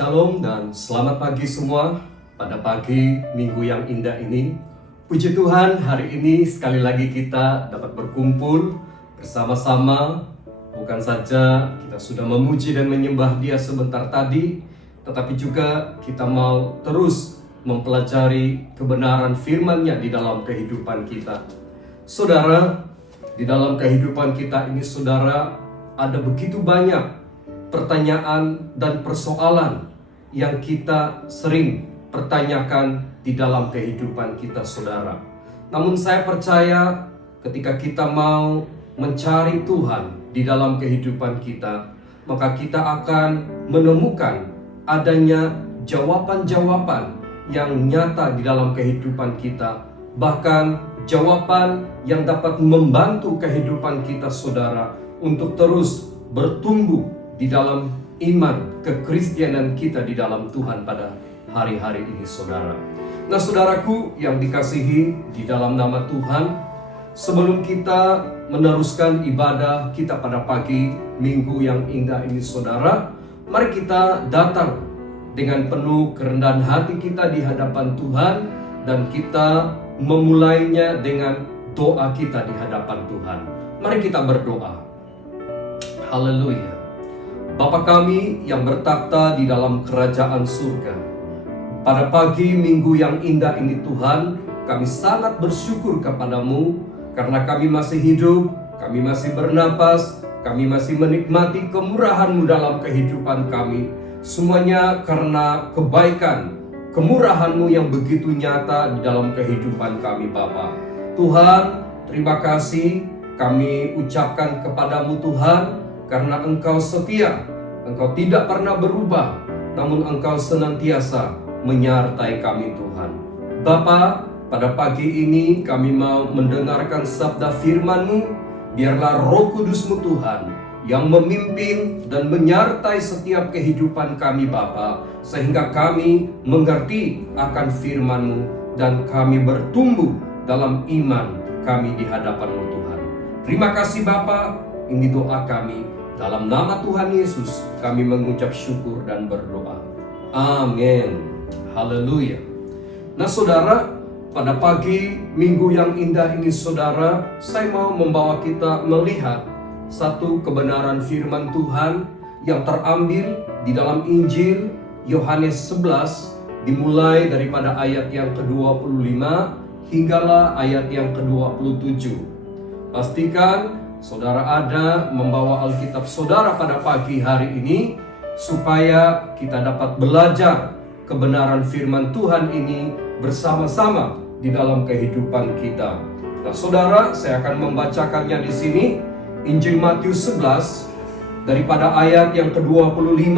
Shalom dan selamat pagi semua. Pada pagi minggu yang indah ini, puji Tuhan, hari ini sekali lagi kita dapat berkumpul bersama-sama. Bukan saja kita sudah memuji dan menyembah Dia sebentar tadi, tetapi juga kita mau terus mempelajari kebenaran firman-Nya di dalam kehidupan kita. Saudara, di dalam kehidupan kita ini, saudara, ada begitu banyak pertanyaan dan persoalan yang kita sering pertanyakan di dalam kehidupan kita, saudara. Namun saya percaya ketika kita mau mencari Tuhan di dalam kehidupan kita, maka kita akan menemukan adanya jawaban-jawaban yang nyata di dalam kehidupan kita. Bahkan jawaban yang dapat membantu kehidupan kita, saudara, untuk terus bertumbuh di dalam iman kekristenan kita di dalam Tuhan pada hari-hari ini, saudara. Nah, saudaraku yang dikasihi di dalam nama Tuhan, sebelum kita meneruskan ibadah kita pada pagi minggu yang indah ini, saudara, mari kita datang dengan penuh kerendahan hati kita di hadapan Tuhan, dan kita memulainya dengan doa kita di hadapan Tuhan. Mari kita berdoa. Haleluya. Bapa kami yang bertakhta di dalam kerajaan surga, pada pagi minggu yang indah ini Tuhan, kami sangat bersyukur kepadamu karena kami masih hidup, kami masih bernapas, kami masih menikmati kemurahan-Mu dalam kehidupan kami. Semuanya karena kebaikan, kemurahan-Mu yang begitu nyata di dalam kehidupan kami, Bapa. Tuhan, terima kasih kami ucapkan kepadamu, Tuhan, karena Engkau setia, Engkau tidak pernah berubah, namun Engkau senantiasa menyertai kami, Tuhan. Bapa, pada pagi ini kami mau mendengarkan sabda firman-Mu. Biarlah Roh Kudus-Mu, Tuhan, yang memimpin dan menyertai setiap kehidupan kami, Bapa, sehingga kami mengerti akan firman-Mu dan kami bertumbuh dalam iman kami di hadapan-Mu, Tuhan. Terima kasih, Bapa. Ini doa kami. Dalam nama Tuhan Yesus kami mengucap syukur dan berdoa. Amin. Haleluya. Nah, saudara, pada pagi minggu yang indah ini, saudara, saya mau membawa kita melihat satu kebenaran firman Tuhan yang terambil di dalam Injil Yohanes 11, dimulai daripada ayat yang ke-25 hinggalah ayat yang ke-27. Pastikan saudara ada membawa Alkitab saudara pada pagi hari ini, supaya kita dapat belajar kebenaran firman Tuhan ini bersama-sama di dalam kehidupan kita. Nah, saudara, saya akan membacakannya di sini, Injil Matius 11 daripada ayat yang ke-25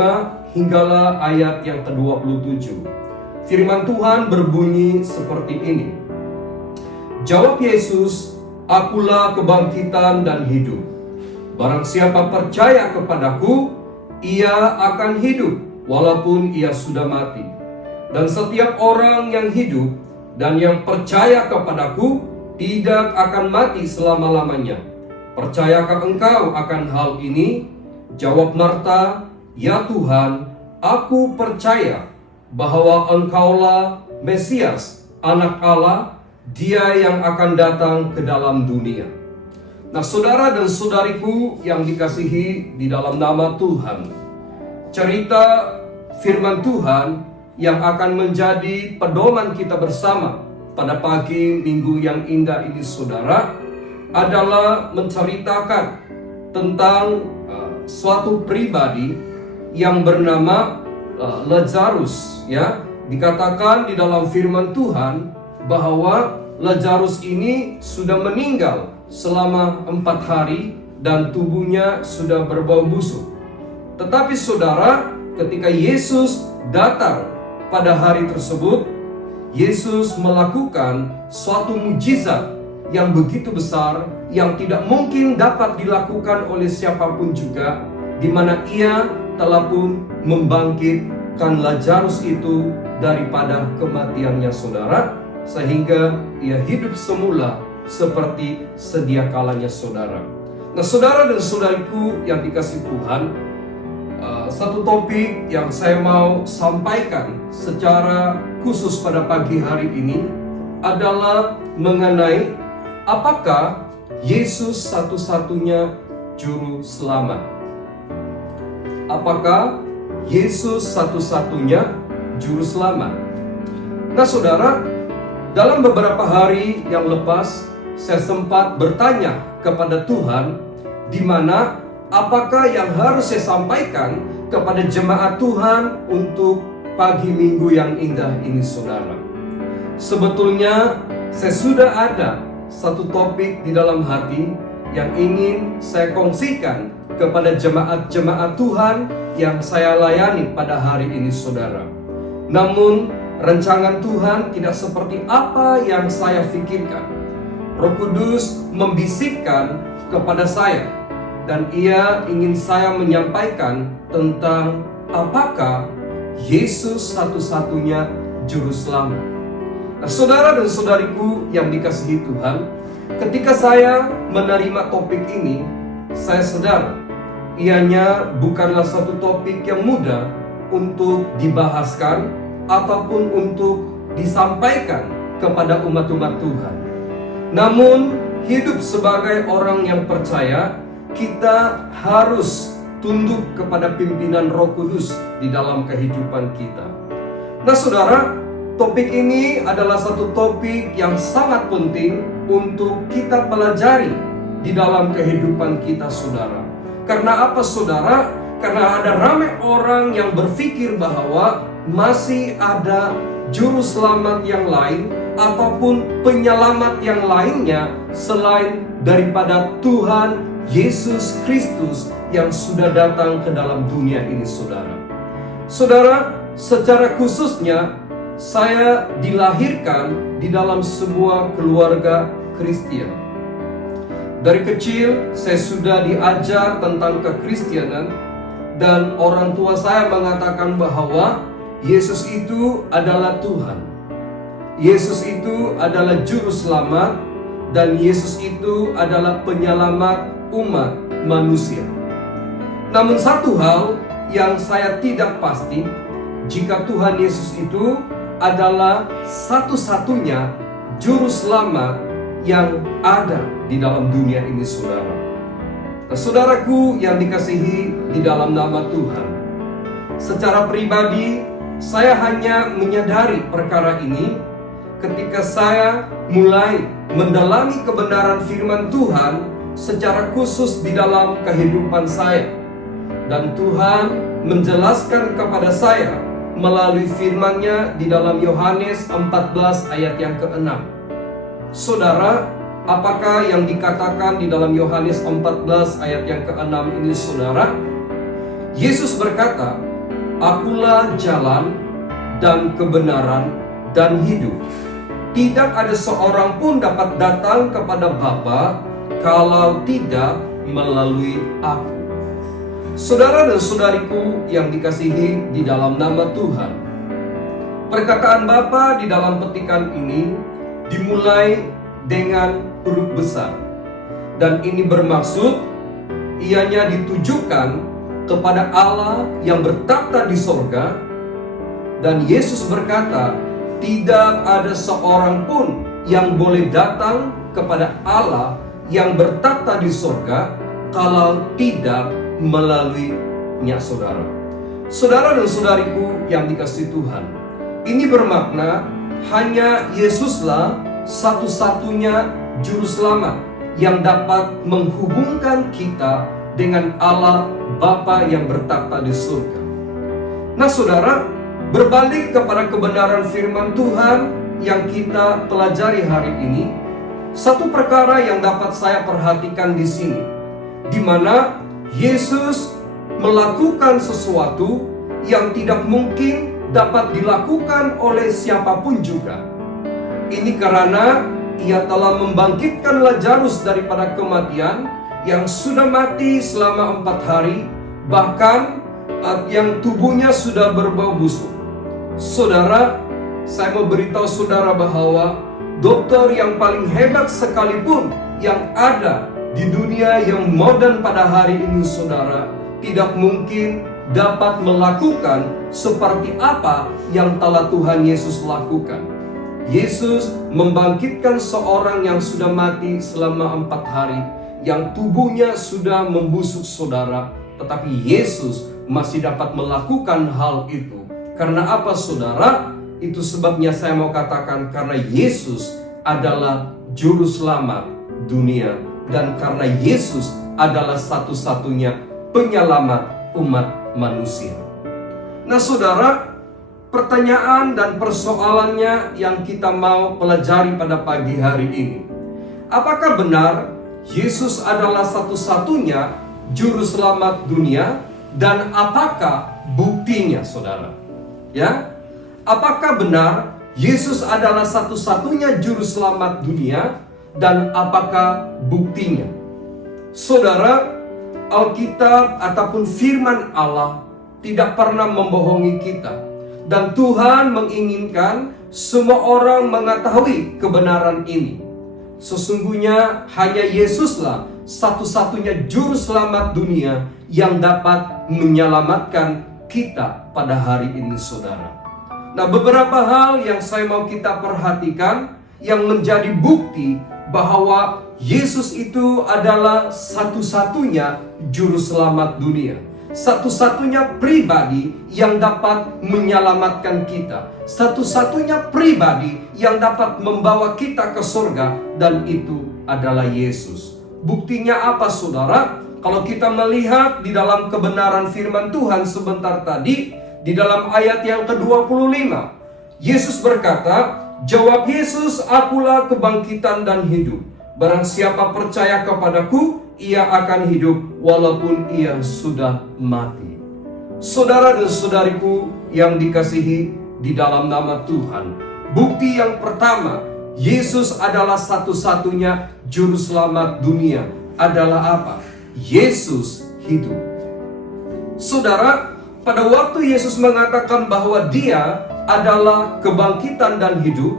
hinggalah ayat yang ke-27. Firman Tuhan berbunyi seperti ini. Jawab Yesus, "Akulah kebangkitan dan hidup. Barang siapa percaya kepadaku, ia akan hidup walaupun ia sudah mati. Dan setiap orang yang hidup dan yang percaya kepadaku tidak akan mati selama-lamanya. Percayakah engkau akan hal ini?" Jawab Marta, "Ya Tuhan, aku percaya bahwa Engkaulah Mesias, Anak Allah, Dia yang akan datang ke dalam dunia." Nah, saudara dan saudariku yang dikasihi di dalam nama Tuhan, cerita firman Tuhan yang akan menjadi pedoman kita bersama pada pagi minggu yang indah ini, saudara, adalah menceritakan tentang suatu pribadi yang bernama Lazarus, ya. Dikatakan di dalam firman Tuhan bahwa Lazarus ini sudah meninggal selama 4 hari dan tubuhnya sudah berbau busuk. Tetapi saudara, ketika Yesus datang pada hari tersebut, Yesus melakukan suatu mujizat yang begitu besar yang tidak mungkin dapat dilakukan oleh siapapun juga, di mana Ia telah pun membangkitkan Lazarus itu daripada kematiannya, saudara, sehingga ia hidup semula seperti sedia kalanya, saudara. Nah, saudara dan saudariku yang dikasihi Tuhan, Satu topik yang saya mau sampaikan secara khusus pada pagi hari ini adalah mengenai apakah Yesus satu-satunya juru selamat. Apakah Yesus satu-satunya juru selamat? Nah saudara, dalam beberapa hari yang lepas saya sempat bertanya kepada Tuhan, di mana apakah yang harus saya sampaikan kepada jemaat Tuhan untuk pagi minggu yang indah ini saudara. Sebetulnya saya sudah ada satu topik di dalam hati yang ingin saya kongsikan kepada jemaat-jemaat Tuhan yang saya layani pada hari ini saudara. Namun rancangan Tuhan tidak seperti apa yang saya pikirkan. Roh Kudus membisikkan kepada saya, dan Ia ingin saya menyampaikan tentang apakah Yesus satu-satunya juru selamat. Nah, saudara dan saudariku yang dikasihi Tuhan, ketika saya menerima topik ini, saya sadar ianya bukanlah satu topik yang mudah untuk dibahaskan ataupun untuk disampaikan kepada umat-umat Tuhan. Namun, hidup sebagai orang yang percaya, kita harus tunduk kepada pimpinan Roh Kudus di dalam kehidupan kita. Nah saudara, topik ini adalah satu topik yang sangat penting untuk kita pelajari di dalam kehidupan kita saudara. Karena apa saudara? Karena ada ramai orang yang berpikir bahwa masih ada juru selamat yang lain ataupun penyelamat yang lainnya selain daripada Tuhan Yesus Kristus yang sudah datang ke dalam dunia ini saudara. Saudara, secara khususnya saya dilahirkan di dalam sebuah keluarga Kristen. Dari kecil saya sudah diajar tentang kekristenan, dan orang tua saya mengatakan bahwa Yesus itu adalah Tuhan. Yesus itu adalah juru selamat, dan Yesus itu adalah penyelamat umat manusia. Namun satu hal yang saya tidak pasti, jika Tuhan Yesus itu adalah satu-satunya juru selamat yang ada di dalam dunia ini saudara. Nah, saudaraku yang dikasihi di dalam nama Tuhan, secara pribadi saya hanya menyadari perkara ini ketika saya mulai mendalami kebenaran firman Tuhan secara khusus di dalam kehidupan saya. Dan Tuhan menjelaskan kepada saya melalui firman-Nya di dalam Yohanes 14 ayat yang ke-6. Saudara, apakah yang dikatakan di dalam Yohanes 14 ayat yang ke-6 ini saudara? Yesus berkata, "Akulah jalan dan kebenaran dan hidup. Tidak ada seorang pun dapat datang kepada Bapa kalau tidak melalui Aku." Saudara dan saudariku yang dikasihi di dalam nama Tuhan, perkataan Bapa di dalam petikan ini dimulai dengan huruf besar, dan ini bermaksud ianya ditujukan kepada Allah yang bertakhta di sorga. Dan Yesus berkata, tidak ada seorang pun yang boleh datang kepada Allah yang bertakhta di sorga kalau tidak melalui-Nya saudara. Saudara dan saudariku yang dikasihi Tuhan, ini bermakna hanya Yesuslah satu-satunya juru selamat yang dapat menghubungkan kita dengan Allah Bapa yang bertakhta di surga. Nah saudara, berbalik kepada kebenaran firman Tuhan yang kita pelajari hari ini, satu perkara yang dapat saya perhatikan di sini, di mana Yesus melakukan sesuatu yang tidak mungkin dapat dilakukan oleh siapapun juga. Ini karena Ia telah membangkitkan Lazarus daripada kematian yang sudah mati selama 4 hari, bahkan yang tubuhnya sudah berbau busuk. Saudara, saya mau beritahu saudara bahwa dokter yang paling hebat sekalipun yang ada di dunia yang modern pada hari ini saudara, tidak mungkin dapat melakukan seperti apa yang telah Tuhan Yesus lakukan. Yesus membangkitkan seorang yang sudah mati selama 4 hari, yang tubuhnya sudah membusuk saudara, tetapi Yesus masih dapat melakukan hal itu. Karena apa saudara? Itu sebabnya saya mau katakan, karena Yesus adalah juru selamat dunia, dan karena Yesus adalah satu-satunya penyelamat umat manusia. Nah saudara, pertanyaan dan persoalannya yang kita mau pelajari pada pagi hari ini, apakah benar Yesus adalah satu-satunya juru selamat dunia, dan apakah buktinya saudara? Ya, apakah benar Yesus adalah satu-satunya juru selamat dunia, dan apakah buktinya? Saudara, Alkitab ataupun firman Allah tidak pernah membohongi kita, dan Tuhan menginginkan semua orang mengetahui kebenaran ini. Sesungguhnya hanya Yesuslah satu-satunya juru selamat dunia yang dapat menyelamatkan kita pada hari ini saudara. Nah, beberapa hal yang saya mau kita perhatikan yang menjadi bukti bahwa Yesus itu adalah satu-satunya juru selamat dunia, satu-satunya pribadi yang dapat menyelamatkan kita, satu-satunya pribadi yang dapat membawa kita ke surga, dan itu adalah Yesus. Buktinya apa saudara? Kalau kita melihat di dalam kebenaran firman Tuhan sebentar tadi, di dalam ayat yang ke-25, Yesus berkata, jawab Yesus, akulah kebangkitan dan hidup. Barang siapa percaya kepadaku, ia akan hidup walaupun ia sudah mati. Saudara dan saudariku yang dikasihi di dalam nama Tuhan, bukti yang pertama, Yesus adalah satu-satunya juru selamat dunia adalah apa? Yesus hidup. Saudara, pada waktu Yesus mengatakan bahwa Dia adalah kebangkitan dan hidup,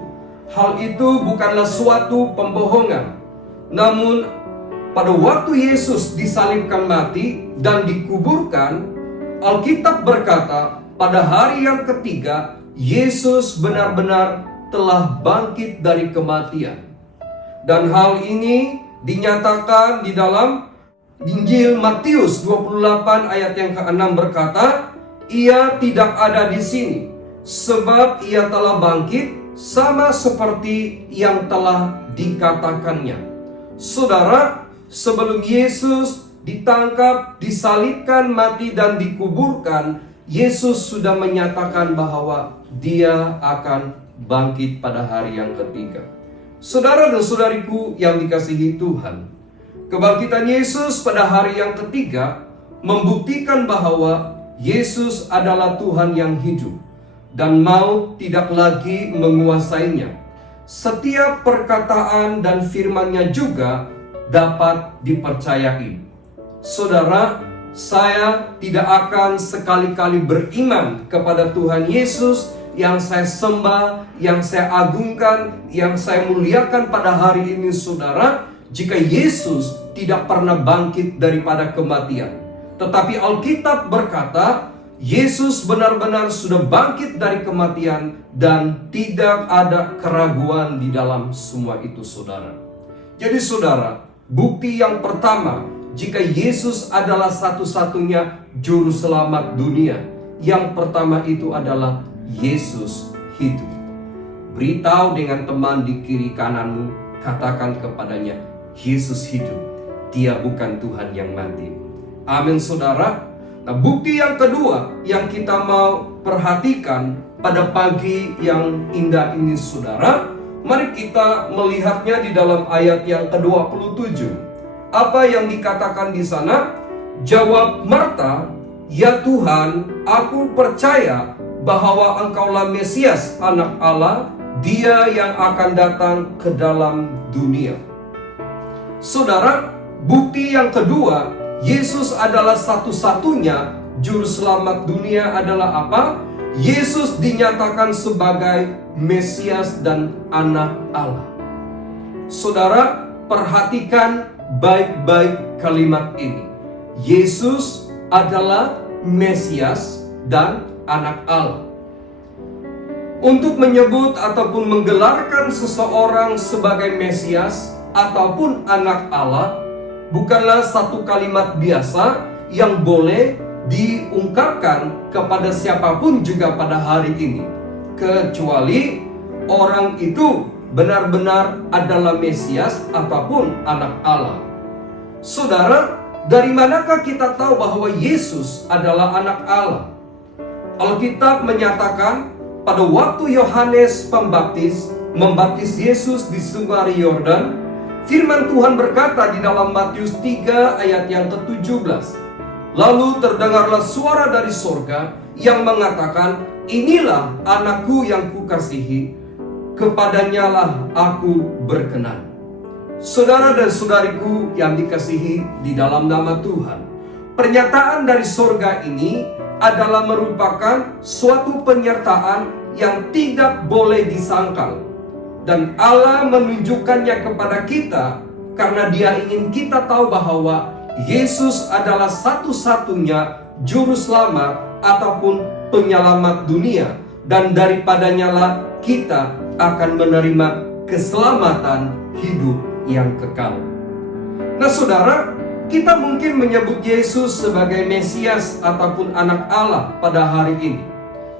hal itu bukanlah suatu pembohongan. Namun, pada waktu Yesus disalibkan mati dan dikuburkan, Alkitab berkata, pada hari yang ketiga, Yesus benar-benar telah bangkit dari kematian. Dan hal ini dinyatakan di dalam Injil Matius 28 ayat yang ke-6 berkata, ia tidak ada di sini, sebab ia telah bangkit sama seperti yang telah dikatakannya. Saudara, sebelum Yesus ditangkap, disalibkan, mati, dan dikuburkan, Yesus sudah menyatakan bahwa Dia akan bangkit pada hari yang ketiga. Saudara dan saudariku yang dikasihi Tuhan, kebangkitan Yesus pada hari yang ketiga membuktikan bahwa Yesus adalah Tuhan yang hidup, dan maut tidak lagi menguasainya. Setiap perkataan dan firman-Nya juga dapat dipercayai. Saudara, saya tidak akan sekali-kali beriman kepada Tuhan Yesus yang saya sembah, yang saya agungkan, yang saya muliakan pada hari ini saudara, jika Yesus tidak pernah bangkit daripada kematian. Tetapi Alkitab berkata, Yesus benar-benar sudah bangkit dari kematian, dan tidak ada keraguan di dalam semua itu saudara. Jadi saudara, bukti yang pertama, jika Yesus adalah satu-satunya juru selamat dunia, yang pertama itu adalah Yesus hidup. Beritahu dengan teman di kiri kananmu, katakan kepadanya, Yesus hidup, Dia bukan Tuhan yang mati. Amin saudara. Nah, bukti yang kedua yang kita mau perhatikan pada pagi yang indah ini saudara, mari kita melihatnya di dalam ayat yang ke-27. Apa yang dikatakan di sana? Jawab Marta, ya Tuhan, aku percaya bahwa Engkaulah Mesias, Anak Allah, Dia yang akan datang ke dalam dunia. Saudara, bukti yang kedua, Yesus adalah satu-satunya juru selamat dunia adalah apa? Yesus dinyatakan sebagai Mesias dan Anak Allah. Saudara, perhatikan baik-baik kalimat ini. Yesus adalah Mesias dan anak Allah. Untuk menyebut ataupun menggelarkan seseorang sebagai Mesias ataupun anak Allah bukanlah satu kalimat biasa yang boleh diungkapkan kepada siapapun juga pada hari ini, kecuali orang itu benar-benar adalah Mesias ataupun anak Allah. Saudara, dari manakah kita tahu bahwa Yesus adalah anak Allah? Alkitab menyatakan pada waktu Yohanes Pembaptis membaptis Yesus di Sungai Yordan, firman Tuhan berkata di dalam Matius 3 ayat yang ke-17, lalu terdengarlah suara dari sorga yang mengatakan, inilah anakku yang kukasihi, kepadanya lah aku berkenan. Saudara dan saudariku yang dikasihi di dalam nama Tuhan, pernyataan dari sorga ini adalah merupakan suatu penyertaan yang tidak boleh disangkal. Dan Allah menunjukkannya kepada kita karena Dia ingin kita tahu bahwa Yesus adalah satu-satunya juru selamat ataupun penyelamat dunia. Dan daripadanya lah kita akan menerima keselamatan hidup yang kekal. Nah saudara, kita mungkin menyebut Yesus sebagai Mesias ataupun anak Allah pada hari ini.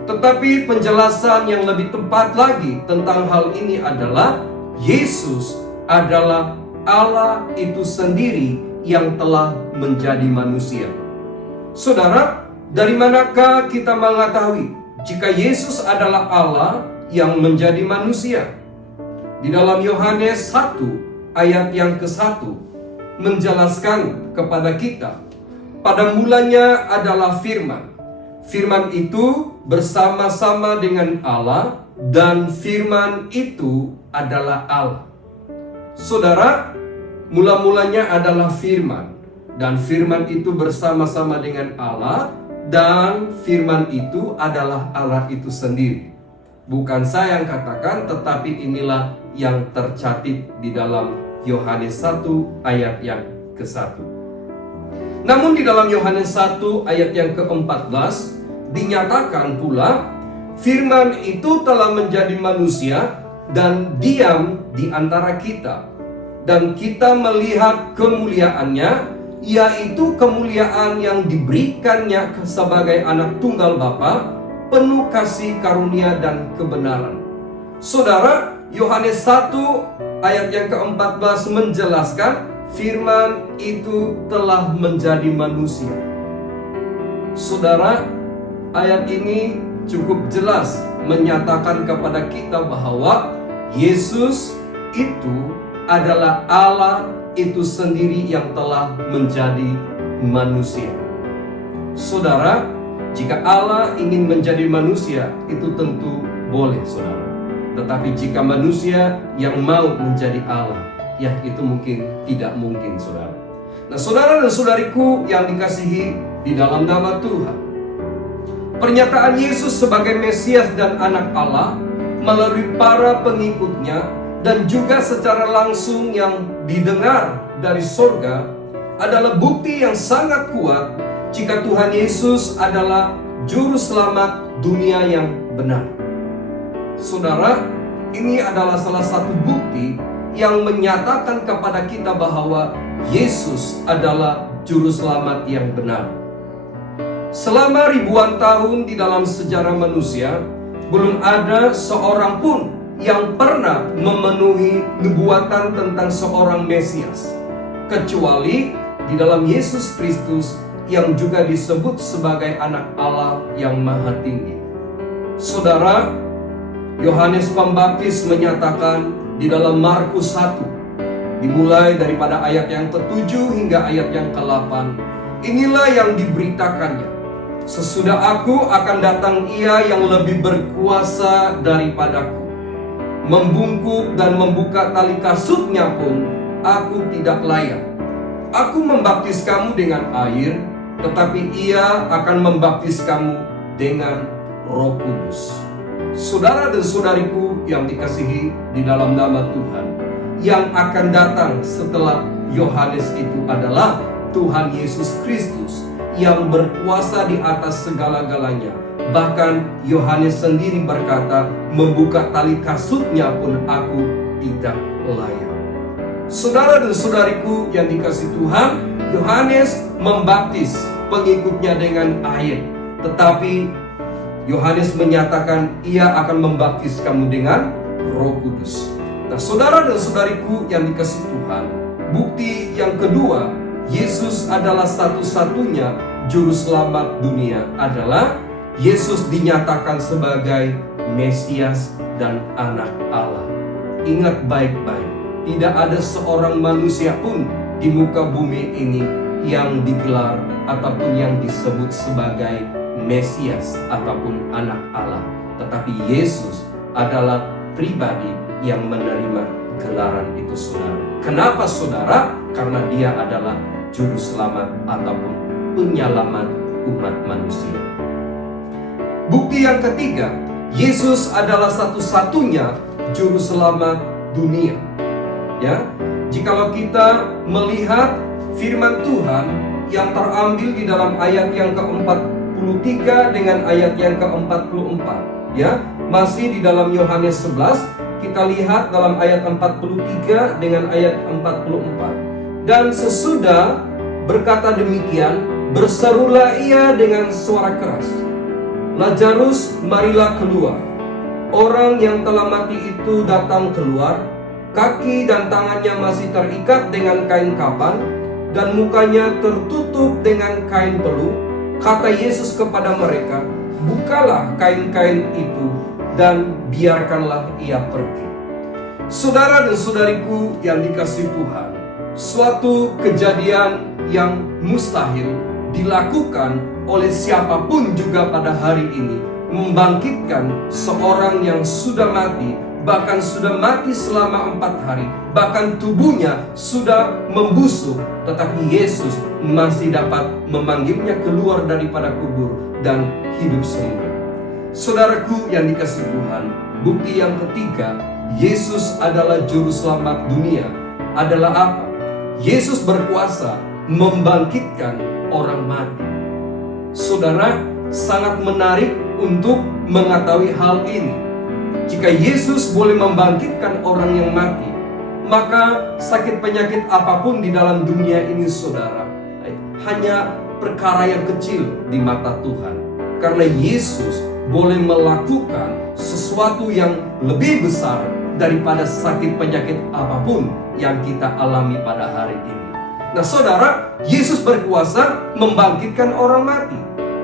Tetapi penjelasan yang lebih tepat lagi tentang hal ini adalah Yesus adalah Allah itu sendiri yang telah menjadi manusia. Saudara, dari manakah kita mengetahui jika Yesus adalah Allah yang menjadi manusia? Di dalam Yohanes 1 ayat yang ke-1 menjelaskan kepada kita, pada mulanya adalah firman. Firman itu bersama-sama dengan Allah dan firman itu adalah Allah. Saudara, mula-mulanya adalah firman dan firman itu bersama-sama dengan Allah dan firman itu adalah Allah itu sendiri. Bukan saya yang katakan, tetapi inilah yang tercatat di dalam Yohanes 1 ayat yang ke-1. Namun di dalam Yohanes 1 ayat yang ke-14 dinyatakan pula firman itu telah menjadi manusia dan diam di antara kita, dan kita melihat kemuliaannya, yaitu kemuliaan yang diberikannya sebagai anak tunggal Bapa, penuh kasih karunia dan kebenaran. Saudara, Yohanes 1 ayat yang ke-14 menjelaskan firman itu telah menjadi manusia. Saudara, ayat ini cukup jelas menyatakan kepada kita bahwa Yesus itu adalah Allah itu sendiri yang telah menjadi manusia. Saudara, jika Allah ingin menjadi manusia, itu tentu boleh, saudara. Tetapi jika manusia yang mau menjadi Allah, ya itu mungkin tidak mungkin, saudara. Nah, saudara dan saudariku yang dikasihi di dalam nama Tuhan, pernyataan Yesus sebagai Mesias dan anak Allah melalui para pengikutnya dan juga secara langsung yang didengar dari sorga adalah bukti yang sangat kuat jika Tuhan Yesus adalah juru selamat dunia yang benar. Saudara, ini adalah salah satu bukti yang menyatakan kepada kita bahwa Yesus adalah juru selamat yang benar. Selama ribuan tahun di dalam sejarah manusia, belum ada seorang pun yang pernah memenuhi nubuatan tentang seorang Mesias, kecuali di dalam Yesus Kristus yang juga disebut sebagai anak Allah yang maha tinggi. Saudara, Yohanes Pembaptis menyatakan di dalam Markus 1, dimulai daripada ayat yang ke-7 hingga ayat yang ke-8, inilah yang diberitakannya, sesudah aku akan datang Ia yang lebih berkuasa daripadaku. Membungkuk dan membuka tali kasutnya pun aku tidak layak. Aku membaptis kamu dengan air, tetapi Ia akan membaptis kamu dengan Roh Kudus. Saudara dan saudariku yang dikasihi di dalam nama Tuhan, yang akan datang setelah Yohanes itu adalah Tuhan Yesus Kristus, yang berkuasa di atas segala-galanya. Bahkan Yohanes sendiri berkata, membuka tali kasutnya pun aku tidak layak. Saudara dan saudariku yang dikasihi Tuhan, Yohanes membaptis pengikutnya dengan air. Tetapi Yohanes menyatakan ia akan membaptis kamu dengan Roh Kudus. Nah, saudara dan saudariku yang dikasihi Tuhan, bukti yang kedua, Yesus adalah satu-satunya juru selamat dunia adalah Yesus dinyatakan sebagai Mesias dan Anak Allah. Ingat baik-baik, tidak ada seorang manusia pun di muka bumi ini yang digelar ataupun yang disebut sebagai Mesias ataupun Anak Allah. Tetapi Yesus adalah pribadi yang menerima gelaran itu, saudara. Kenapa, saudara? Karena dia adalah juru selamat ataupun penyelamat umat manusia. Bukti yang ketiga, Yesus adalah satu-satunya juru selamat dunia. Ya, jikalau kita melihat firman Tuhan yang terambil di dalam ayat yang ke-43 dengan ayat yang ke-44, ya, masih di dalam Yohanes 11, kita lihat dalam ayat 43 dengan ayat 44. Dan sesudah berkata demikian, berserulah ia dengan suara keras, Lazarus, marilah keluar. Orang yang telah mati itu datang keluar, kaki dan tangannya masih terikat dengan kain kapan, dan mukanya tertutup dengan kain peluh. Kata Yesus kepada mereka, bukalah kain-kain itu dan biarkanlah ia pergi. Saudara dan saudariku yang dikasihi Tuhan, suatu kejadian yang mustahil dilakukan oleh siapapun juga pada hari ini, membangkitkan seorang yang sudah mati, bahkan sudah mati selama 4 hari, bahkan tubuhnya sudah membusuk, tetapi Yesus masih dapat memanggilnya keluar daripada kubur dan hidup semula. Saudaraku yang dikasihi Tuhan, bukti yang ketiga, Yesus adalah juru selamat dunia adalah apa? Yesus berkuasa membangkitkan orang mati. Saudara, sangat menarik untuk mengetahui hal ini. Jika Yesus boleh membangkitkan orang yang mati, maka sakit penyakit apapun di dalam dunia ini, saudara, hanya perkara yang kecil di mata Tuhan. Karena Yesus boleh melakukan sesuatu yang lebih besar daripada sakit penyakit apapun yang kita alami pada hari ini. Nah, saudara, Yesus berkuasa membangkitkan orang mati.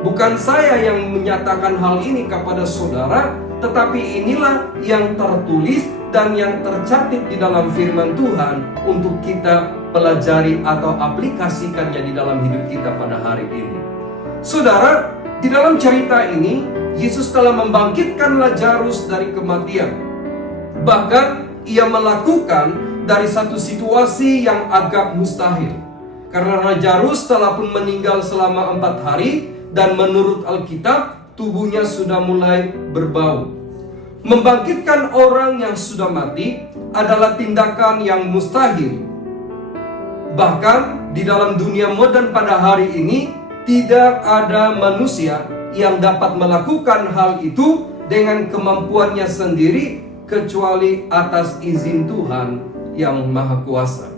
Bukan saya yang menyatakan hal ini kepada saudara, tetapi inilah yang tertulis dan yang tercatat di dalam firman Tuhan untuk kita pelajari atau aplikasikannya di dalam hidup kita pada hari ini. Saudara, di dalam cerita ini, Yesus telah membangkitkan Lazarus dari kematian. Bahkan, ia melakukan dari satu situasi yang agak mustahil. Karena Lazarus telah pun meninggal selama 4 hari, dan menurut Alkitab, tubuhnya sudah mulai berbau. Membangkitkan orang yang sudah mati adalah tindakan yang mustahil. Bahkan di dalam dunia modern pada hari ini, tidak ada manusia yang dapat melakukan hal itu dengan kemampuannya sendiri, kecuali atas izin Tuhan yang Maha Kuasa.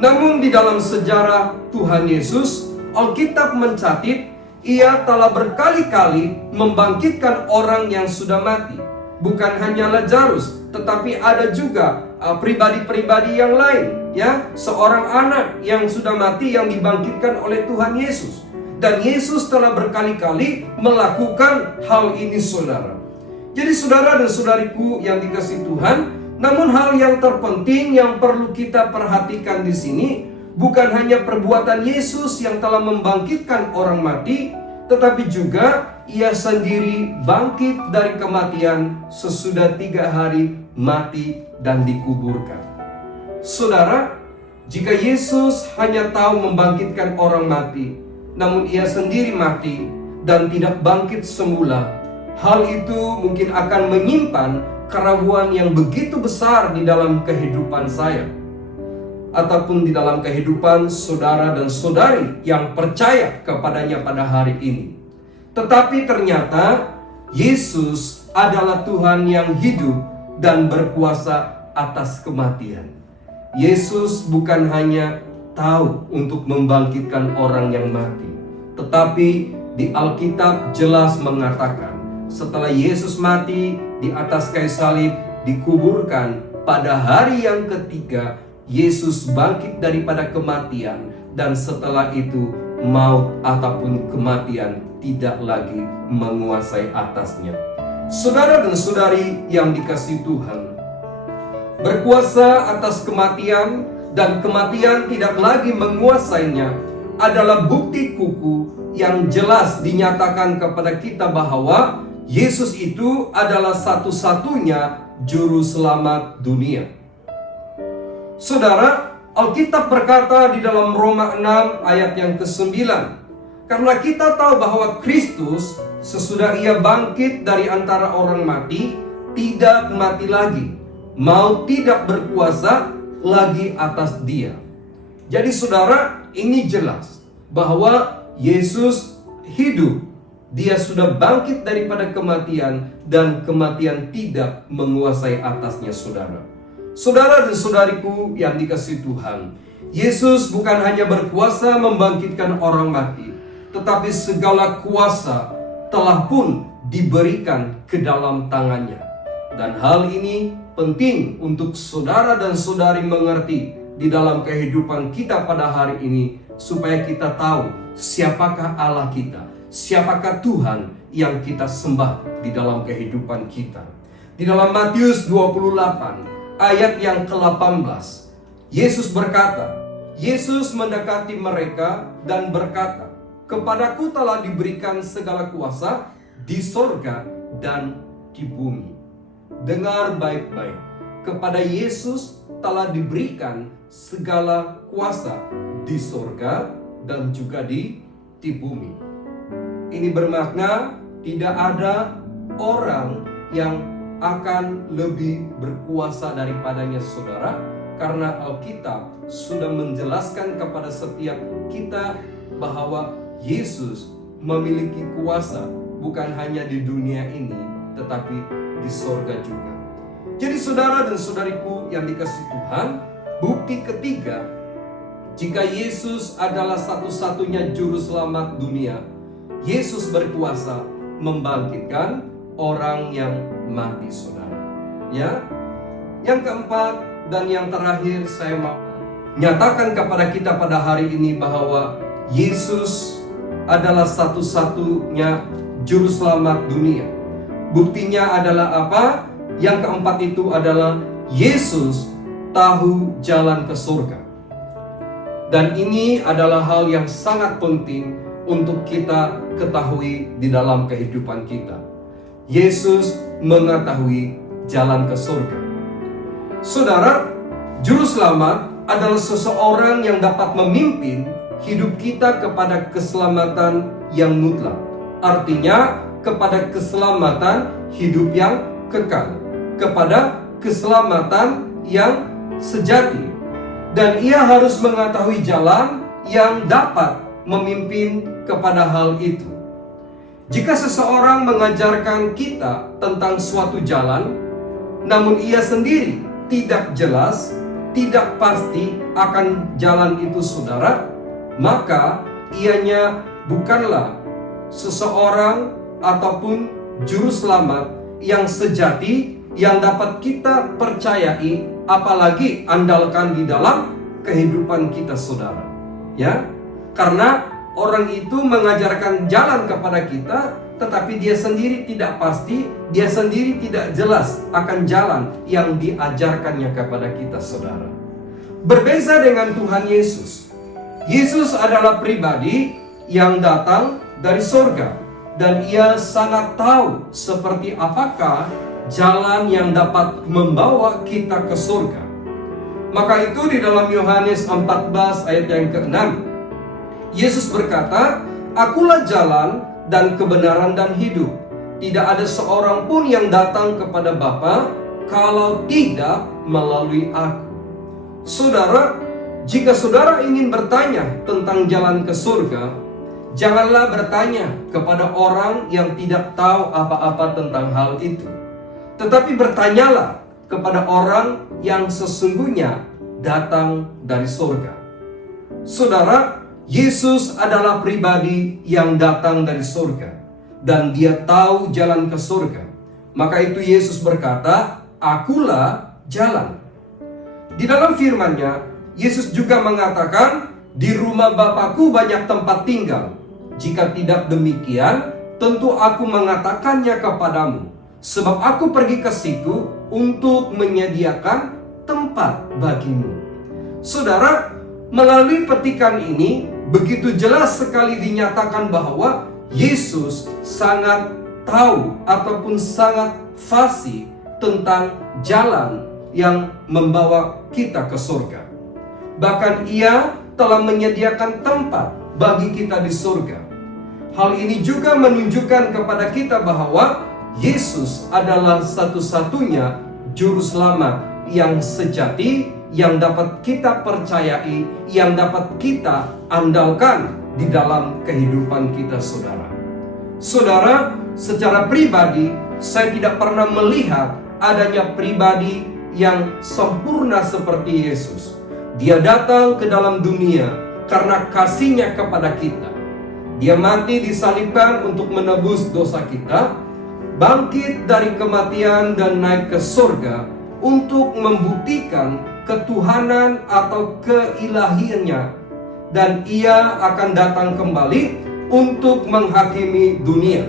Namun di dalam sejarah Tuhan Yesus, Alkitab mencatat ia telah berkali-kali membangkitkan orang yang sudah mati. Bukan hanya Lazarus, tetapi ada juga pribadi-pribadi yang lain, ya, seorang anak yang sudah mati yang dibangkitkan oleh Tuhan Yesus. Dan Yesus telah berkali-kali melakukan hal ini, saudara. Jadi saudara dan saudariku yang dikasihi Tuhan, namun hal yang terpenting yang perlu kita perhatikan di sini bukan hanya perbuatan Yesus yang telah membangkitkan orang mati, tetapi juga ia sendiri bangkit dari kematian sesudah 3 hari mati dan dikuburkan. Saudara, jika Yesus hanya tahu membangkitkan orang mati, namun ia sendiri mati dan tidak bangkit semula, hal itu mungkin akan menyimpan keraguan yang begitu besar di dalam kehidupan saya. ataupun di dalam kehidupan saudara dan saudari yang percaya kepadanya pada hari ini. Tetapi ternyata Yesus adalah Tuhan yang hidup dan berkuasa atas kematian. Yesus bukan hanya tahu untuk membangkitkan orang yang mati, tetapi di Alkitab jelas mengatakan setelah Yesus mati di atas kayu salib, dikuburkan, pada hari yang ketiga Yesus bangkit daripada kematian, dan setelah itu maut ataupun kematian tidak lagi menguasai atasnya. Saudara dan saudari yang dikasihi Tuhan, berkuasa atas kematian dan kematian tidak lagi menguasainya adalah bukti kuku yang jelas dinyatakan kepada kita bahwa Yesus itu adalah satu-satunya juru selamat dunia. Saudara, Alkitab berkata di dalam Roma 6 ayat yang ke-9, karena kita tahu bahwa Kristus sesudah ia bangkit dari antara orang mati, tidak mati lagi, maut tidak berkuasa lagi atas dia. Jadi saudara, ini jelas bahwa Yesus hidup. Dia sudah bangkit daripada kematian, dan kematian tidak menguasai atasnya, saudara. Saudara dan saudariku yang dikasihi Tuhan, Yesus bukan hanya berkuasa membangkitkan orang mati, tetapi segala kuasa telah pun diberikan ke dalam tangannya. Dan hal ini penting untuk saudara dan saudari mengerti di dalam kehidupan kita pada hari ini, supaya kita tahu siapakah Allah kita, siapakah Tuhan yang kita sembah di dalam kehidupan kita. Di dalam Matius 28 ayat yang ke-18, Yesus berkata, Yesus mendekati mereka dan berkata, kepadaku telah diberikan segala kuasa di sorga dan di bumi. Dengar baik-baik, kepada Yesus telah diberikan segala kuasa di sorga dan juga di bumi. Ini bermakna tidak ada orang yang akan lebih berkuasa daripadanya, saudara, karena Alkitab sudah menjelaskan kepada setiap kita bahwa Yesus memiliki kuasa bukan hanya di dunia ini, tetapi di sorga juga. Jadi saudara dan saudariku yang dikasihi Tuhan, bukti ketiga, jika Yesus adalah satu-satunya juru selamat dunia, Yesus berkuasa membangkitkan orang yang mati, saudara. Ya, yang keempat dan yang terakhir, saya mau nyatakan kepada kita pada hari ini bahwa Yesus adalah satu-satunya juru selamat dunia. Buktinya adalah apa? Yang keempat itu adalah Yesus tahu jalan ke surga. Dan ini adalah hal yang sangat penting untuk kita ketahui di dalam kehidupan kita. Yesus mengetahui jalan ke surga. Saudara, juru selamat adalah seseorang yang dapat memimpin hidup kita kepada keselamatan yang mutlak. Artinya kepada keselamatan hidup yang kekal, kepada keselamatan yang sejati. Dan ia harus mengetahui jalan yang dapat memimpin kepada hal itu. Jika seseorang mengajarkan kita tentang suatu jalan, namun ia sendiri tidak jelas, tidak pasti akan jalan itu, saudara, maka ianya bukanlah seseorang ataupun juru selamat yang sejati, yang dapat kita percayai, apalagi andalkan di dalam kehidupan kita, saudara. Ya, karena orang itu mengajarkan jalan kepada kita, tetapi dia sendiri tidak pasti, dia sendiri tidak jelas akan jalan yang diajarkannya kepada kita, saudara. Berbeza dengan Tuhan Yesus. Yesus adalah pribadi yang datang dari sorga, dan ia sangat tahu seperti apakah jalan yang dapat membawa kita ke surga. Maka itu di dalam Yohanes 14 ayat yang ke-6, Yesus berkata, akulah jalan dan kebenaran dan hidup. Tidak ada seorang pun yang datang kepada Bapa kalau tidak melalui aku. Saudara, Jika saudara ingin bertanya tentang jalan ke surga, janganlah bertanya kepada orang yang tidak tahu apa-apa tentang hal itu. Tetapi bertanyalah kepada orang yang sesungguhnya datang dari surga. Saudara, Yesus adalah pribadi yang datang dari surga, dan dia tahu jalan ke surga. Maka itu Yesus berkata, "Akulah jalan." Di dalam firman-Nya, Yesus juga mengatakan, "Di rumah Bapa-Ku banyak tempat tinggal. Jika tidak demikian, tentu Aku mengatakannya kepadamu. Sebab Aku pergi ke situ untuk menyediakan tempat bagimu." Saudara, melalui petikan ini begitu jelas sekali dinyatakan bahwa Yesus sangat tahu ataupun sangat fasih tentang jalan yang membawa kita ke surga. Bahkan Ia telah menyediakan tempat bagi kita di surga. Hal ini juga menunjukkan kepada kita bahwa Yesus adalah satu-satunya juru selamat yang sejati, yang dapat kita percayai, yang dapat kita andalkan di dalam kehidupan kita, saudara. Saudara, secara pribadi, saya tidak pernah melihat adanya pribadi yang sempurna seperti Yesus. Dia datang ke dalam dunia karena kasih-Nya kepada kita. Dia mati disalibkan untuk menebus dosa kita, bangkit dari kematian dan naik ke surga untuk membuktikan ketuhanan atau keilahiannya, dan Ia akan datang kembali untuk menghakimi dunia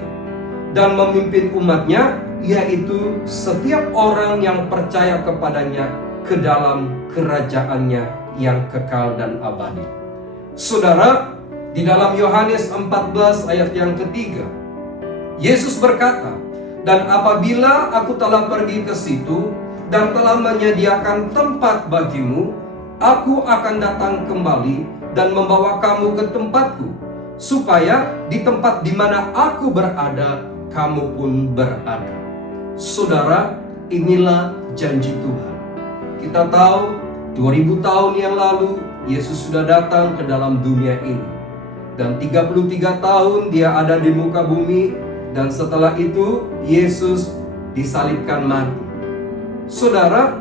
dan memimpin umat-Nya, yaitu setiap orang yang percaya kepadanya ke dalam kerajaan-Nya yang kekal dan abadi. Saudara, di dalam Yohanes 14 ayat yang ketiga, Yesus berkata, "Dan apabila Aku telah pergi ke situ dan telah menyediakan tempat bagimu, Aku akan datang kembali dan membawa kamu ke tempatku, supaya di tempat di mana Aku berada, kamu pun berada." Saudara, inilah janji Tuhan. Kita tahu 2000 tahun yang lalu Yesus sudah datang ke dalam dunia ini, dan 33 tahun Dia ada di muka bumi, dan setelah itu Yesus disalibkan mati. Saudara,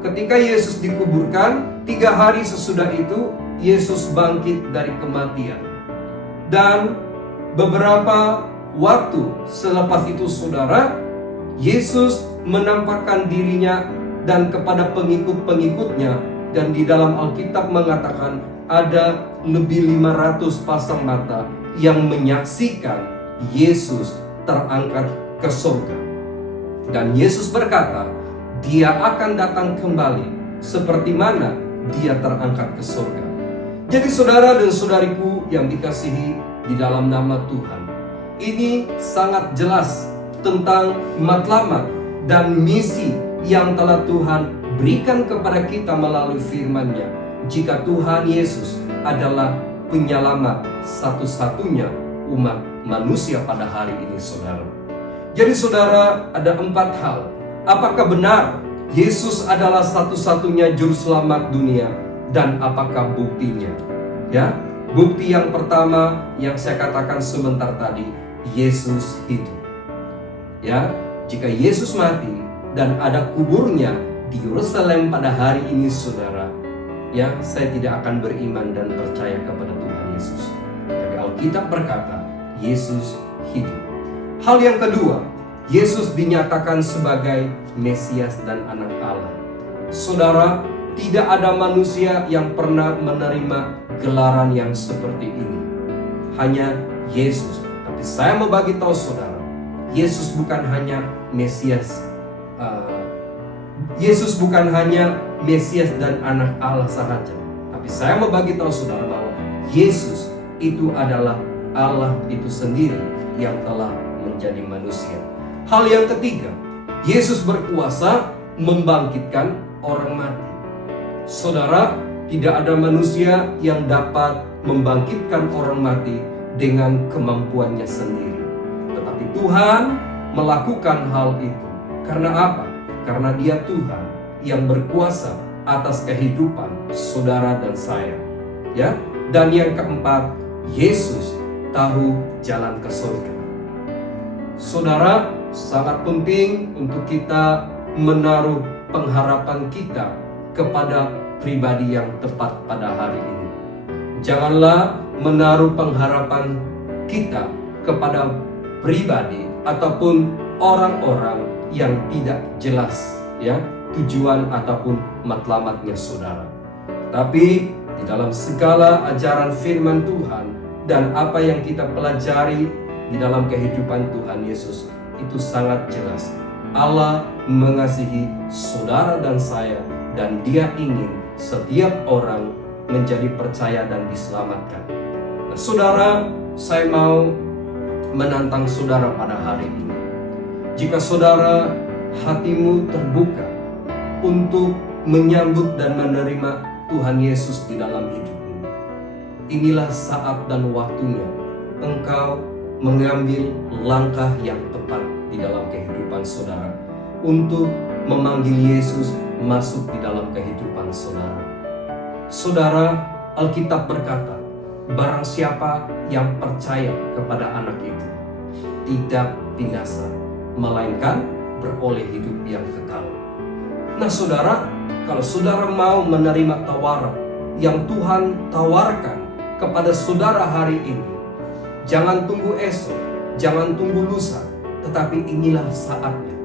ketika Yesus dikuburkan, 3 hari sesudah itu Yesus bangkit dari kematian. Dan beberapa waktu selepas itu, saudara, Yesus menampakkan dirinya dan kepada pengikut-pengikutnya, dan di dalam Alkitab mengatakan ada lebih 500 pasang mata yang menyaksikan Yesus terangkat ke surga. Dan Yesus berkata, Dia akan datang kembali seperti mana Dia terangkat ke surga. Jadi saudara dan saudariku yang dikasihi di dalam nama Tuhan, ini sangat jelas tentang matlamat dan misi yang telah Tuhan berikan kepada kita melalui firman-Nya. Jika Tuhan Yesus adalah penyelamat satu-satunya umat manusia pada hari ini, saudara. Jadi saudara, ada 4 hal. Apakah benar Yesus adalah satu-satunya juru selamat dunia, dan apakah buktinya? Ya, bukti yang pertama yang saya katakan sebentar tadi, Yesus hidup. Ya, jika Yesus mati dan ada kuburnya di Yerusalem pada hari ini, saudara, ya, saya tidak akan beriman dan percaya kepada Tuhan Yesus. Tapi Alkitab berkata, Yesus hidup. Hal yang kedua, Yesus dinyatakan sebagai Mesias dan Anak Allah. Saudara, tidak ada manusia yang pernah menerima gelaran yang seperti ini. Hanya Yesus. Tapi saya mau bagi tahu saudara, Yesus bukan hanya Mesias. Yesus bukan hanya Mesias dan Anak Allah sahaja. Tapi saya mau bagi tahu saudara bahwa Yesus itu adalah Allah itu sendiri yang telah menjadi manusia. Hal yang ketiga, Yesus berkuasa membangkitkan orang mati. Saudara, tidak ada manusia yang dapat membangkitkan orang mati dengan kemampuannya sendiri. Tetapi Tuhan melakukan hal itu. Karena apa? Karena Dia Tuhan yang berkuasa atas kehidupan saudara dan saya. Ya. Dan yang keempat, Yesus tahu jalan ke surga. Saudara, sangat penting untuk kita menaruh pengharapan kita kepada pribadi yang tepat pada hari ini. Janganlah menaruh pengharapan kita kepada pribadi ataupun orang-orang yang tidak jelas ya tujuan ataupun matlamatnya saudara. Tapi di dalam segala ajaran firman Tuhan dan apa yang kita pelajari di dalam kehidupan Tuhan Yesus, itu sangat jelas. Allah mengasihi saudara dan saya, dan Dia ingin setiap orang menjadi percaya dan diselamatkan. Nah, saudara, saya mau menantang saudara pada hari ini. Jika saudara hatimu terbuka untuk menyambut dan menerima Tuhan Yesus di dalam hidupmu, inilah saat dan waktunya engkau mengambil langkah yang tepat di dalam kehidupan saudara untuk memanggil Yesus masuk di dalam kehidupan saudara. Saudara, Alkitab berkata, barang siapa yang percaya kepada anak itu tidak binasa, melainkan beroleh hidup yang kekal. Nah saudara, kalau saudara mau menerima tawaran yang Tuhan tawarkan kepada saudara hari ini, jangan tunggu esok, jangan tunggu lusa, tetapi inilah saatnya,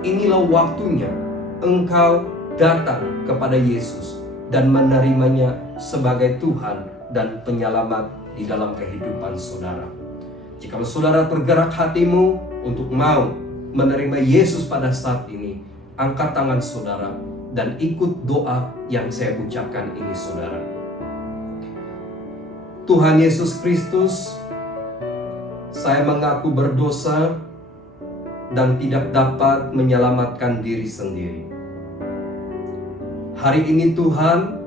inilah waktunya engkau datang kepada Yesus dan menerimanya sebagai Tuhan dan penyelamat di dalam kehidupan saudara. Jika saudara tergerak hatimu untuk mau menerima Yesus pada saat ini, angkat tangan saudara dan ikut doa yang saya ucapkan ini saudara. Tuhan Yesus Kristus, saya mengaku berdosa dan tidak dapat menyelamatkan diri sendiri. Hari ini Tuhan,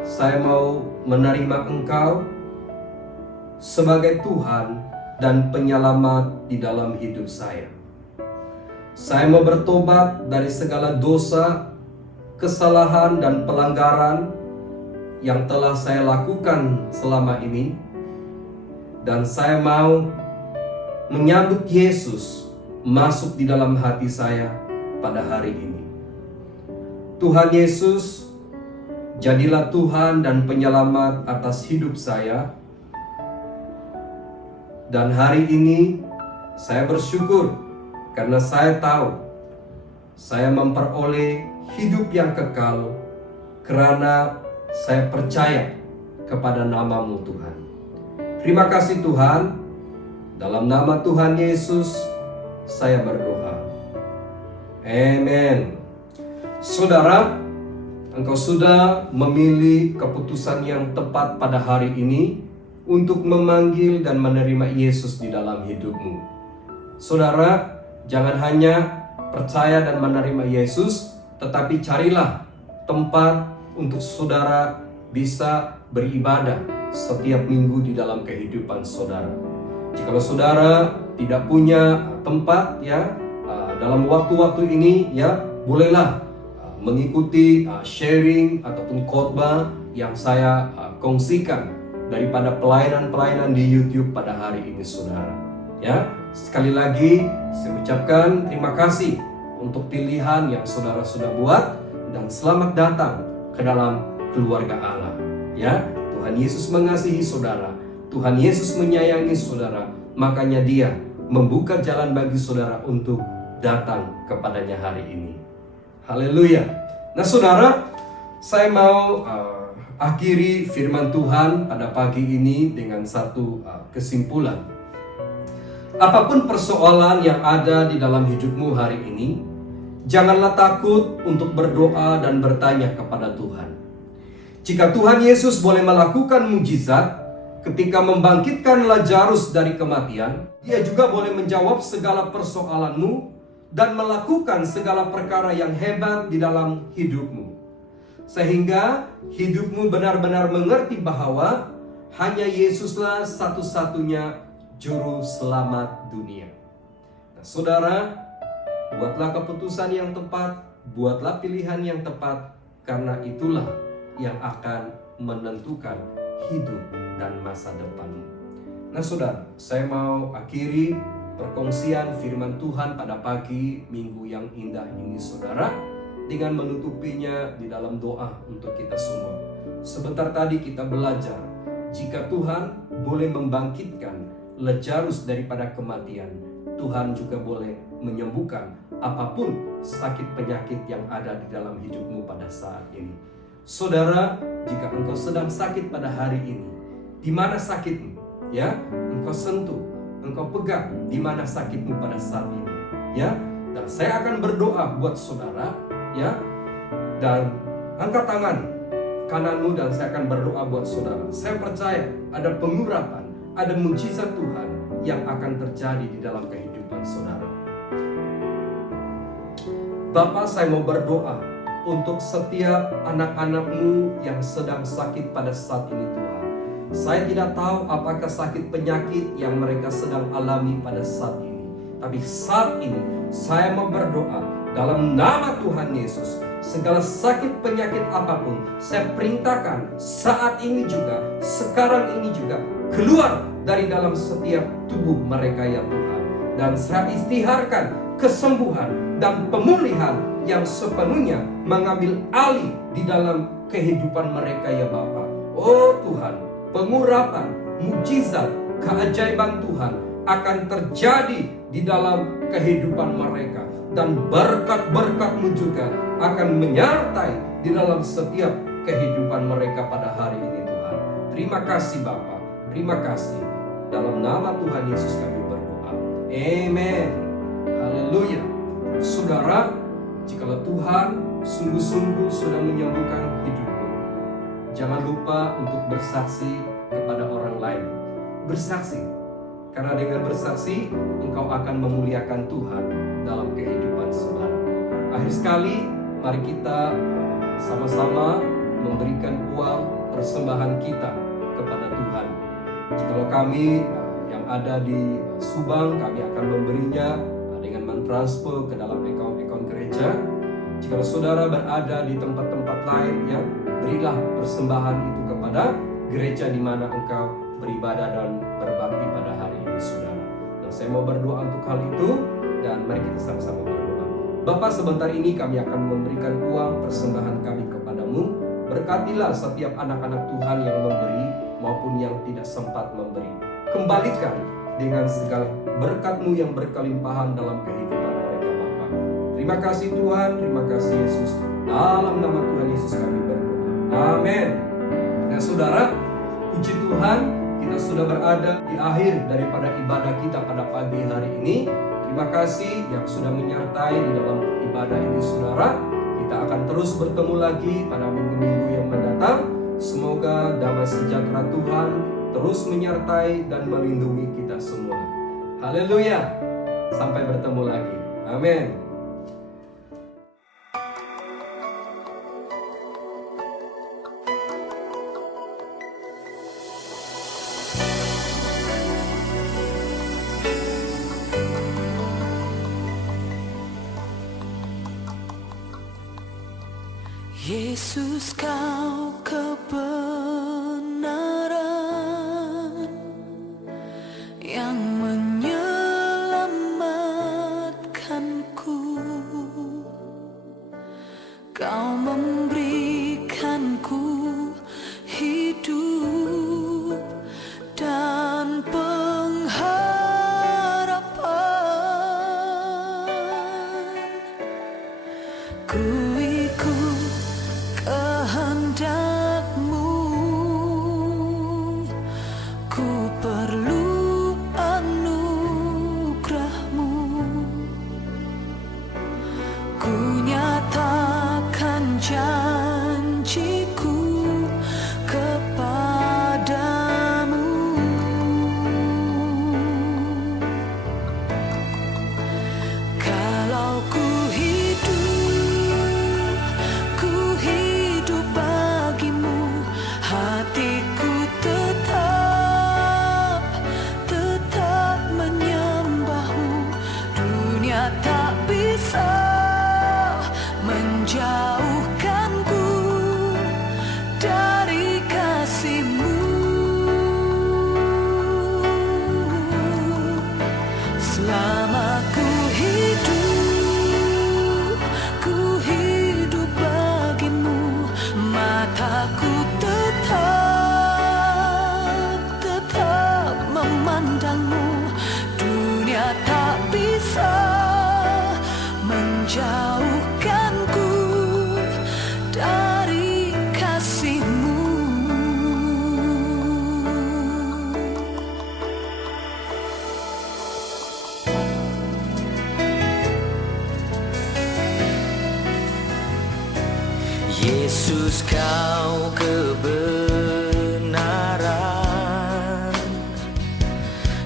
saya mau menerima Engkau sebagai Tuhan dan penyelamat di dalam hidup saya. Saya mau bertobat dari segala dosa, kesalahan dan pelanggaran yang telah saya lakukan selama ini. Dan saya mau menyambut Yesus masuk di dalam hati saya pada hari ini. Tuhan Yesus, jadilah Tuhan dan penyelamat atas hidup saya. Dan hari ini saya bersyukur karena saya tahu saya memperoleh hidup yang kekal karena saya percaya kepada nama-Mu Tuhan. Terima kasih Tuhan. Dalam nama Tuhan Yesus saya berdoa. Amin. Saudara, engkau sudah memilih keputusan yang tepat pada hari ini untuk memanggil dan menerima Yesus di dalam hidupmu. Saudara, jangan hanya percaya dan menerima Yesus, tetapi carilah tempat untuk saudara bisa beribadah setiap minggu di dalam kehidupan saudara. Jika saudara tidak punya tempat ya dalam waktu-waktu ini ya, bolehlah mengikuti sharing ataupun khotbah yang saya kongsikan daripada pelayanan-pelayanan di YouTube pada hari ini saudara. Ya, sekali lagi saya ucapkan terima kasih untuk pilihan yang saudara sudah buat dan selamat datang ke dalam keluarga Allah. Ya, Tuhan Yesus mengasihi saudara, Tuhan Yesus menyayangi saudara, makanya Dia membuka jalan bagi saudara untuk datang kepadanya hari ini. Haleluya. Nah saudara, saya mau akhiri firman Tuhan pada pagi ini dengan satu kesimpulan. Apapun persoalan yang ada di dalam hidupmu hari ini, janganlah takut untuk berdoa dan bertanya kepada Tuhan. Jika Tuhan Yesus boleh melakukan mujizat ketika membangkitkan Lazarus dari kematian, Dia juga boleh menjawab segala persoalanmu dan melakukan segala perkara yang hebat di dalam hidupmu. Sehingga hidupmu benar-benar mengerti bahwa hanya Yesuslah satu-satunya juru selamat dunia. Nah, saudara, buatlah keputusan yang tepat, buatlah pilihan yang tepat, karena itulah yang akan menentukan hidup dan masa depanmu. Nah saudara, saya mau akhiri perkongsian firman Tuhan pada pagi minggu yang indah ini saudara, dengan menutupinya di dalam doa untuk kita semua. Sebentar tadi kita belajar, jika Tuhan boleh membangkitkan Lazarus daripada kematian, Tuhan juga boleh menyembuhkan apapun sakit penyakit yang ada di dalam hidupmu pada saat ini. Saudara, jika engkau sedang sakit pada hari ini, di mana sakitmu? Ya, engkau sentuh, engkau pegang di mana sakitmu pada saat ini. Ya, dan saya akan berdoa buat saudara, ya, dan angkat tangan kananmu dan saya akan berdoa buat saudara. Saya percaya ada pengurapan, ada mujizat Tuhan yang akan terjadi di dalam kehidupan saudara. Bapa, saya mau berdoa untuk setiap anak-anakmu yang sedang sakit pada saat ini Tuhan. Saya tidak tahu apakah sakit penyakit yang mereka sedang alami pada saat ini. Tapi saat ini saya mau berdoa dalam nama Tuhan Yesus. Segala sakit penyakit apapun saya perintahkan saat ini juga, sekarang ini juga, keluar dari dalam setiap tubuh mereka ya Tuhan. Dan saya istiharkan kesembuhan dan pemulihan yang sepenuhnya mengambil alih di dalam kehidupan mereka ya Bapa. Oh Tuhan, pengurapan, mujizat, keajaiban Tuhan akan terjadi di dalam kehidupan mereka. Dan berkat-berkat-Mu juga akan menyertai di dalam setiap kehidupan mereka pada hari ini Tuhan. Terima kasih Bapa, terima kasih. Dalam nama Tuhan Yesus kami berdoa. Amen. Haleluya. Saudara, jikalau Tuhan sungguh-sungguh sudah menyembuhkan hidupmu, jangan lupa untuk bersaksi kepada orang lain. Bersaksi, karena dengan bersaksi engkau akan memuliakan Tuhan dalam kehidupan saudara. Akhir sekali, mari kita sama-sama memberikan uang persembahan kita kepada Tuhan. Jikalau kami yang ada di Subang, kami akan memberinya dengan mentransfer ke dalam account gereja. Jika saudara berada di tempat-tempat lain, ya, berilah persembahan itu kepada gereja di mana engkau beribadah dan berbakti pada hari ini, saudara. Dan saya mau berdoa untuk hal itu, dan mari kita sama-sama berdoa. Bapa, sebentar ini kami akan memberikan uang persembahan kami kepadamu. Berkatilah setiap anak-anak Tuhan yang memberi maupun yang tidak sempat memberi. Kembalikan dengan segala berkat-Mu yang berkelimpahan dalam kehidupan mereka, Bapa. Terima kasih Tuhan, terima kasih Yesus. Dalam nama Tuhan Yesus kami berdoa. Amin. Nah saudara, puji Tuhan, kita sudah berada di akhir daripada ibadah kita pada pagi hari ini. Terima kasih yang sudah menyertai di dalam ibadah ini saudara. Kita akan terus bertemu lagi pada minggu-minggu yang mendatang. Semoga damai sejahtera Tuhan terus menyertai dan melindungi kita semua. Haleluya. Sampai bertemu lagi. Amin. Yesus, Kau kebenaran yang menyelamatkanku. Kau memberikanku hidup dan pengharapan. Ku ikut kehendak-Mu, ku perlu anugerah-Mu. Ku nyatakan janjiku kepadamu. Kalau ku hidup bagimu, hatiku tetap menyembah-Mu. Dunia tak bisa menjauhkanku selama ku hidup bagimu, mataku tetap memandangmu. Dunia tak bisa menjauhkanku dari kasihmu. Yesus, kau kebenaran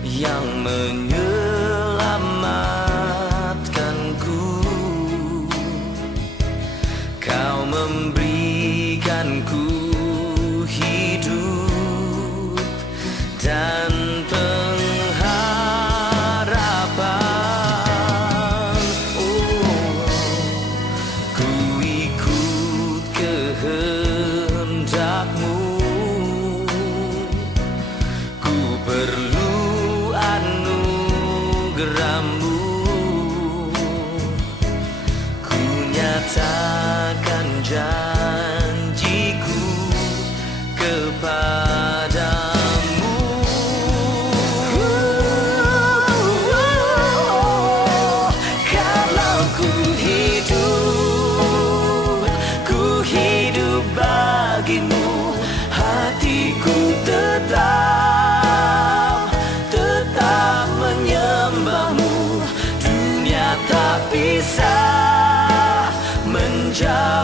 yang menyelamatkanku. Kau memberikanku hidup dan pengharapan. Oh, ku ikut kehendak-Mu. Ku perlu anugerah-Mu. Ku nyatakan janjiku kepadamu. Kalau ku hidup bagimu, hatiku tetap menyembah-Mu. Dunia tak bisa menjauh